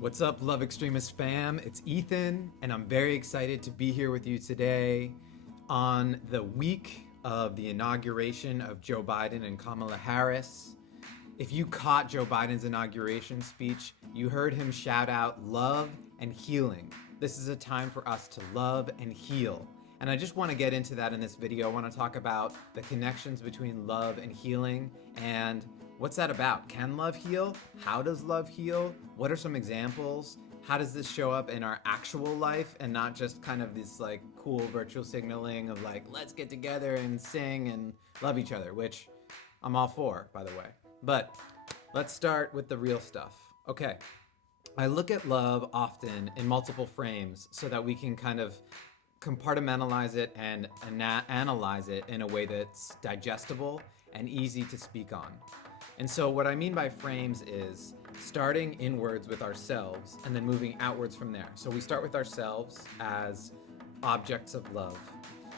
What's up, Love Extremist fam? It's Ethan, and I'm very excited to be here with you today on the week of the inauguration of Joe Biden and Kamala Harris. If you caught Joe Biden's inauguration speech, you heard him shout out love and healing. This is a time for us to love and heal. And I just want to get into that in this video. I want to talk about the connections between love and healing and what's that about? Can love heal? How does love heal? What are some examples? How does this show up in our actual life and not just kind of this like cool virtual signaling of like, let's get together and sing and love each other, which I'm all for, by the way. But let's start with the real stuff. Okay, I look at love often in multiple frames so that we can kind of compartmentalize it and analyze it in a way that's digestible and easy to speak on. And so what I mean by frames is starting inwards with ourselves and then moving outwards from there. So we start with ourselves as objects of love.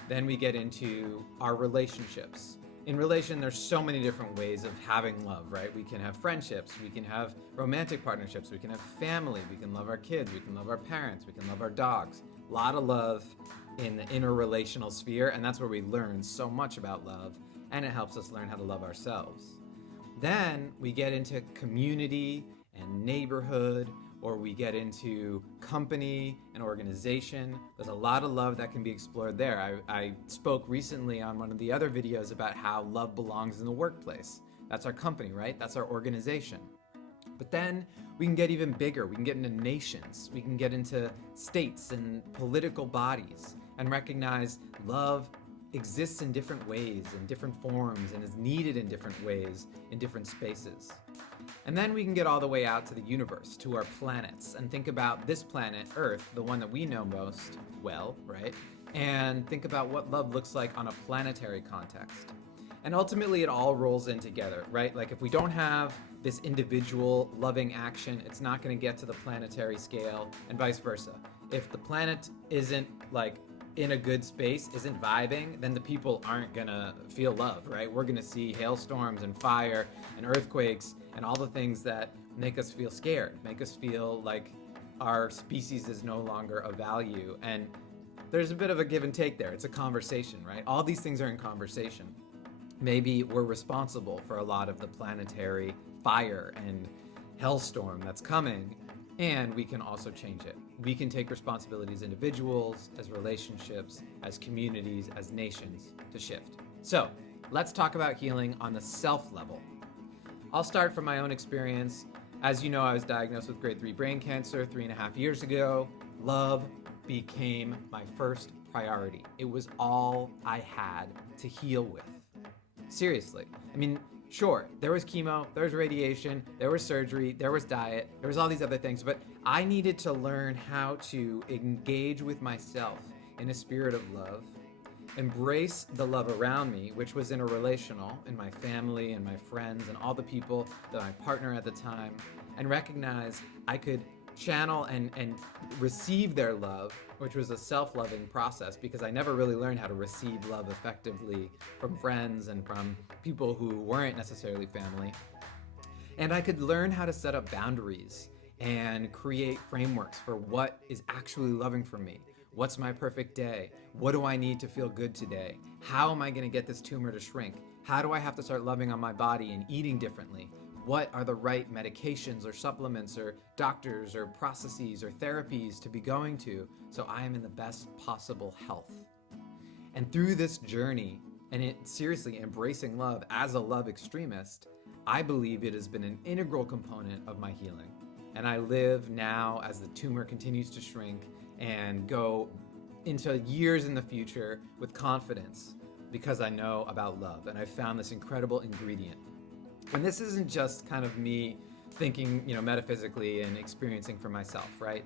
Then we get into our relationships. In relation, there's so many different ways of having love, right? We can have friendships, we can have romantic partnerships, we can have family, we can love our kids, we can love our parents, we can love our dogs. A lot of love in the interrelational sphere, and that's where we learn so much about love, and it helps us learn how to love ourselves. Then we get into community and neighborhood, or we get into company and organization. There's a lot of love that can be explored there. I spoke recently on one of the other videos about how love belongs in the workplace. That's our company, right? That's our organization. But then we can get even bigger. We can get into nations. We can get into states and political bodies and recognize love exists in different ways, in different forms, and is needed in different ways, in different spaces. And then we can get all the way out to the universe, to our planets, and think about this planet, Earth, the one that we know most well, right? And think about what love looks like on a planetary context. And ultimately, it all rolls in together, right? Like if we don't have this individual loving action, it's not going to get to the planetary scale, and vice versa. If the planet isn't like in a good space, isn't vibing, then the people aren't gonna feel love, right? We're gonna see hailstorms and fire and earthquakes and all the things that make us feel scared, make us feel like our species is no longer of value. And there's a bit of a give and take there. It's a conversation, right? All these things are in conversation. Maybe we're responsible for a lot of the planetary fire and hellstorm that's coming, and we can also change it. We can take responsibility as individuals, as relationships, as communities, as nations to shift. So let's talk about healing on the self level. I'll start from my own experience. As you know, I was diagnosed with grade 3 brain cancer 3.5 years ago. Love became my first priority. It was all I had to heal with. Seriously. I mean, sure, there was chemo, there was radiation, there was surgery, there was diet, there was all these other things, but I needed to learn how to engage with myself in a spirit of love, embrace the love around me, which was interrelational in my family and my friends and all the people that my partner at the time, and recognize I could channel and receive their love, which was a self-loving process because I never really learned how to receive love effectively from friends and from people who weren't necessarily family. And I could learn how to set up boundaries and create frameworks for what is actually loving for me. What's my perfect day? What do I need to feel good today? How am I going to get this tumor to shrink? How do I have to start loving on my body and eating differently? What are the right medications or supplements or doctors or processes or therapies to be going to so I am in the best possible health? And through this journey, and it seriously embracing love as a love extremist, I believe it has been an integral component of my healing. And I live now as the tumor continues to shrink and go into years in the future with confidence because I know about love and I've found this incredible ingredient. And this isn't just kind of me thinking, metaphysically and experiencing for myself, right?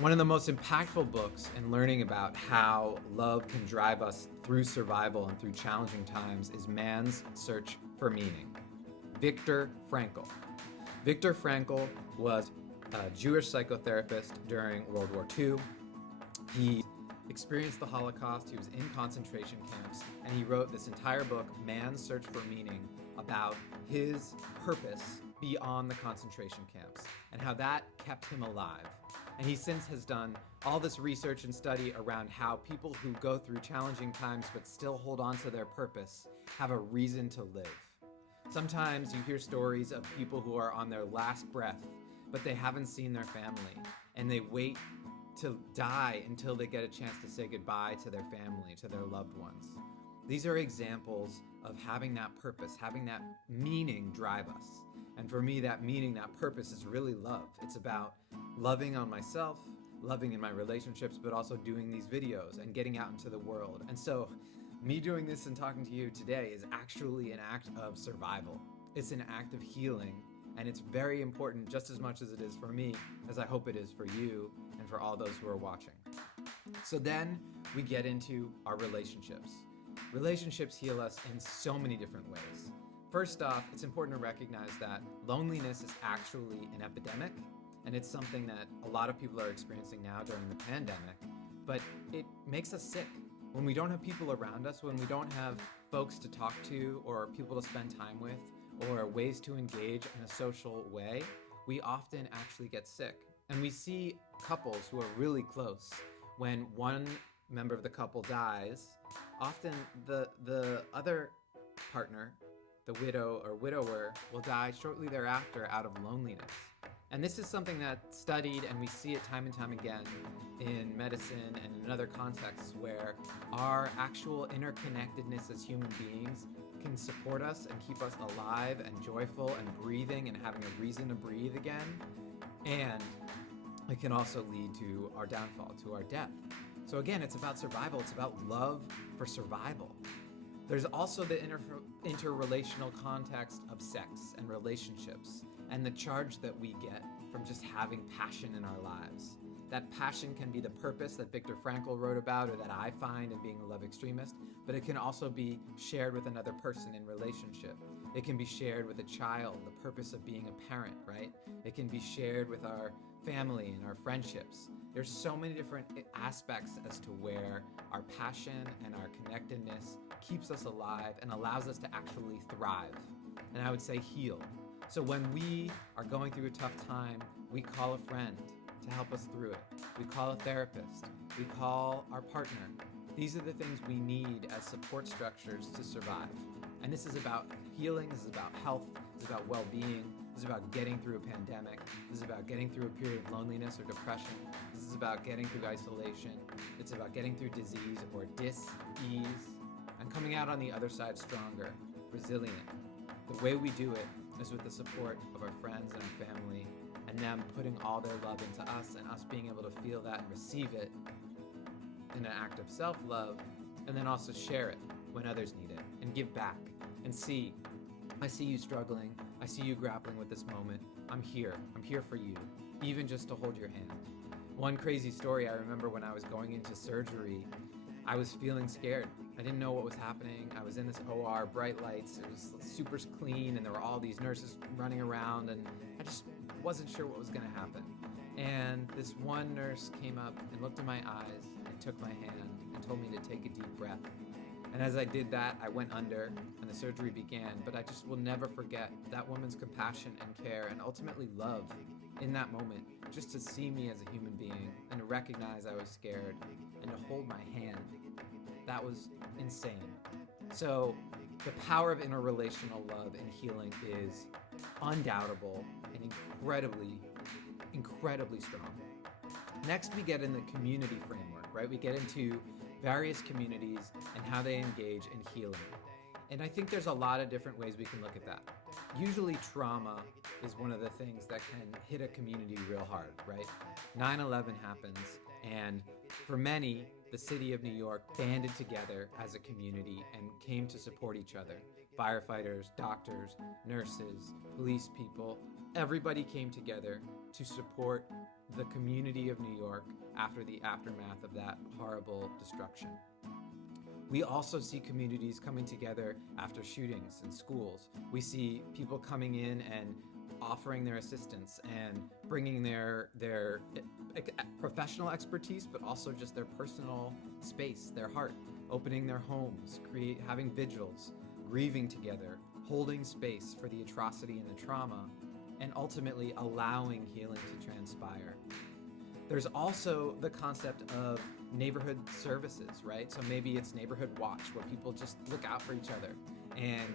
One of the most impactful books in learning about how love can drive us through survival and through challenging times is Man's Search for Meaning. Viktor Frankl. Viktor Frankl was a Jewish psychotherapist during World War II. He experienced the Holocaust, he was in concentration camps, and he wrote this entire book, Man's Search for Meaning, about his purpose beyond the concentration camps and how that kept him alive. And he since has done all this research and study around how people who go through challenging times but still hold on to their purpose have a reason to live. Sometimes you hear stories of people who are on their last breath, but they haven't seen their family, and they wait to die until they get a chance to say goodbye to their family, to their loved ones. These are examples of having that purpose, having that meaning drive us. And for me, that meaning, that purpose is really love. It's about loving on myself, loving in my relationships, but also doing these videos and getting out into the world. And so me doing this and talking to you today is actually an act of survival. It's an act of healing, and it's very important just as much as it is for me, as I hope it is for you and for all those who are watching. So then we get into our relationships. Relationships heal us in so many different ways. First off, it's important to recognize that loneliness is actually an epidemic, and it's something that a lot of people are experiencing now during the pandemic, but it makes us sick. When we don't have people around us, when we don't have folks to talk to or people to spend time with or ways to engage in a social way, we often actually get sick. And we see couples who are really close. When one member of the couple dies, often the other partner, the widow or widower, will die shortly thereafter out of loneliness. And this is something that's studied, and we see it time and time again in medicine and in other contexts where our actual interconnectedness as human beings can support us and keep us alive and joyful and breathing and having a reason to breathe again. And it can also lead to our downfall, to our death. So again, it's about survival. It's about love for survival. There's also the interrelational context of sex and relationships and the charge that we get from just having passion in our lives. That passion can be the purpose that Viktor Frankl wrote about, or that I find in being a love extremist, but it can also be shared with another person in relationship. It can be shared with a child, the purpose of being a parent, right? It can be shared with our family and our friendships. There's so many different aspects as to where our passion and our connectedness keeps us alive and allows us to actually thrive, and I would say heal. So when we are going through a tough time, we call a friend to help us through it. We call a therapist. We call our partner. These are the things we need as support structures to survive. And this is about healing. This is about health. This is about well-being. This is about getting through a pandemic. This is about getting through a period of loneliness or depression. This is about getting through isolation. It's about getting through disease or dis-ease and coming out on the other side stronger, resilient. The way we do it is with the support of our friends and our family, and them putting all their love into us and us being able to feel that and receive it in an act of self-love, and then also share it when others need it and give back and see, I see you struggling. I see you grappling with this moment. I'm here for you, even just to hold your hand. One crazy story, I remember when I was going into surgery, I was feeling scared. I didn't know what was happening. I was in this OR, bright lights, it was super clean, and there were all these nurses running around, and I just wasn't sure what was gonna happen. And this one nurse came up and looked in my eyes and took my hand and told me to take a deep breath. And as I did that, I went under and the surgery began, but I just will never forget that woman's compassion and care and ultimately love in that moment, just to see me as a human being and to recognize I was scared and to hold my hand. That was insane. So the power of interrelational love and healing is undoubtable and incredibly strong. Next, we get in the community framework, right? We get into various communities and how they engage in healing. And I think there's a lot of different ways we can look at that. Usually trauma is one of the things that can hit a community real hard, right? 9/11 happens, and for many, the city of New York banded together as a community and came to support each other. Firefighters, doctors, nurses, police people, everybody came together to support the community of New York after the aftermath of that horrible destruction. We also see communities coming together after shootings in schools. We see people coming in and offering their assistance and bringing their professional expertise, but also just their personal space, their heart, opening their homes, having vigils, grieving together, holding space for the atrocity and the trauma, and ultimately allowing healing to transpire. There's also the concept of neighborhood services, right? So maybe it's neighborhood watch, where people just look out for each other and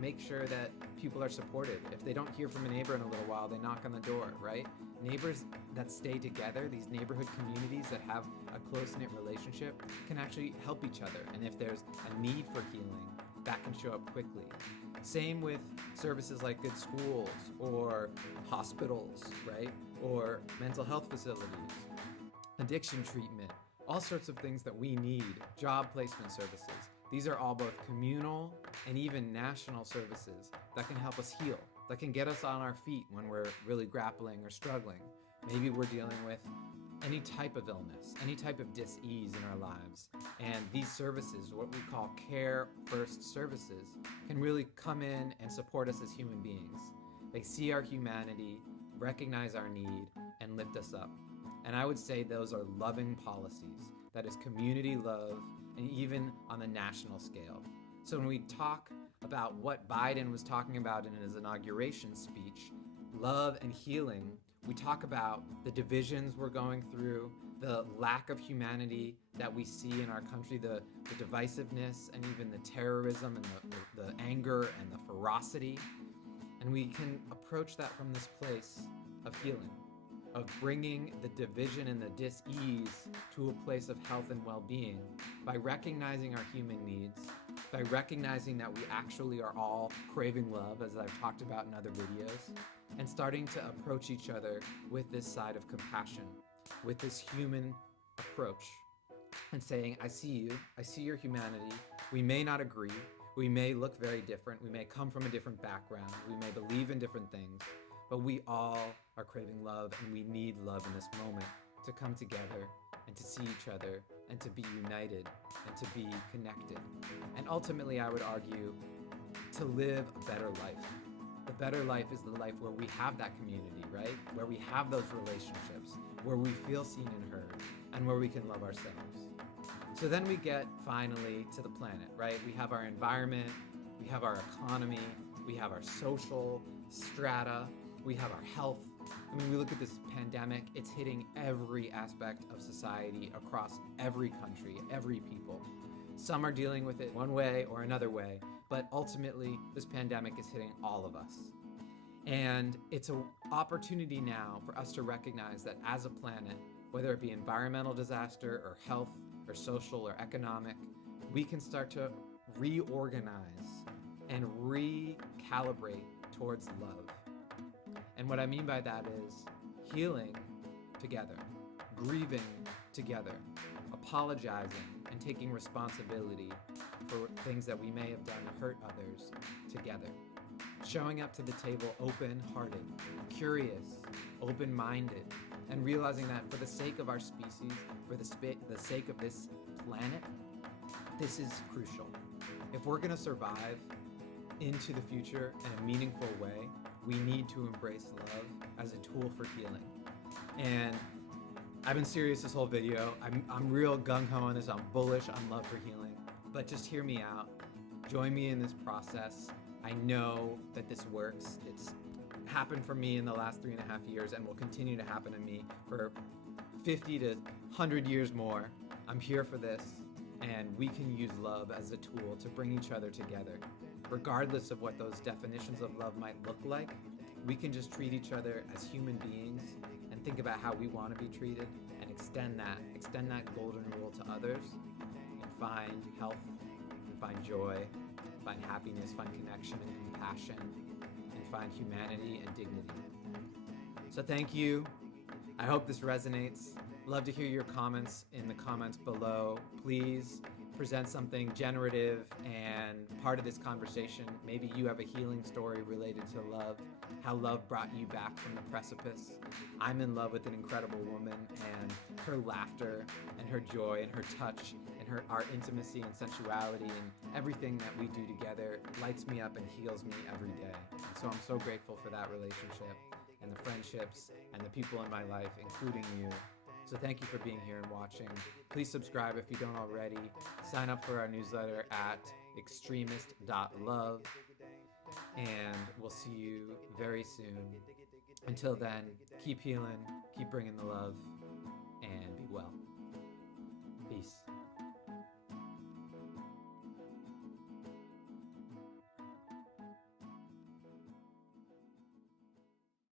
make sure that people are supported. If they don't hear from a neighbor in a little while, they knock on the door, right? Neighbors that stay together, these neighborhood communities that have a close-knit relationship, can actually help each other. And if there's a need for healing, that can show up quickly. Same with services like good schools or hospitals, right? Or mental health facilities, addiction treatment, all sorts of things that we need, job placement services. These are all both communal and even national services that can help us heal, that can get us on our feet when we're really grappling or struggling. Maybe we're dealing with any type of illness, any type of dis-ease in our lives. And these services, what we call care first services, can really come in and support us as human beings. They see our humanity, recognize our need, and lift us up. And I would say those are loving policies. That is community love, and even on the national scale. So when we talk about what Biden was talking about in his inauguration speech, love and healing, we talk about the divisions we're going through, the lack of humanity that we see in our country, the divisiveness and even the terrorism and the anger and the ferocity. And we can approach that from this place of healing, of bringing the division and the dis-ease to a place of health and well-being by recognizing our human needs, by recognizing that we actually are all craving love, as I've talked about in other videos, and starting to approach each other with this side of compassion, with this human approach, and saying, I see you, I see your humanity. We may not agree, we may look very different, we may come from a different background, we may believe in different things, but we all are craving love, and we need love in this moment to come together and to see each other and to be united and to be connected. And ultimately, I would argue, to live a better life. The better life is the life where we have that community, right? Where we have those relationships, where we feel seen and heard, and where we can love ourselves. So then we get finally to the planet, right? We have our environment, we have our economy, we have our social strata, we have our health. I mean, we look at this pandemic, it's hitting every aspect of society across every country, every people. Some are dealing with it one way or another way, but ultimately this pandemic is hitting all of us. And it's an opportunity now for us to recognize that as a planet, whether it be environmental disaster or health or social or economic, we can start to reorganize and recalibrate towards love. And what I mean by that is healing together, grieving together, apologizing and taking responsibility for things that we may have done to hurt others together. Showing up to the table open-hearted, curious, open-minded, and realizing that for the sake of our species, for the sake of this planet, this is crucial. If we're going to survive into the future in a meaningful way, we need to embrace love as a tool for healing. And I've been serious this whole video. I'm real gung-ho on this. I'm bullish on love for healing. But just hear me out. Join me in this process. I know that this works. It's happened for me in the last 3.5 years and will continue to happen to me for 50 to 100 years more. I'm here for this, and we can use love as a tool to bring each other together. Regardless of what those definitions of love might look like, we can just treat each other as human beings and think about how we want to be treated and extend that golden rule to others and find health and find joy, find happiness, find connection and compassion, and find humanity and dignity. So thank you. I hope this resonates. Love to hear your comments in the comments below. Please present something generative and part of this conversation. Maybe you have a healing story related to love, how love brought you back from the precipice. I'm in love with an incredible woman, and her laughter and her joy and her touch and our intimacy and sensuality and everything that we do together lights me up and heals me every day. And so I'm so grateful for that relationship and the friendships and the people in my life, including you. So thank you for being here and watching. Please subscribe if you don't already. Sign up for our newsletter at extremist.love. And we'll see you very soon Until then, keep healing, keep bringing the love.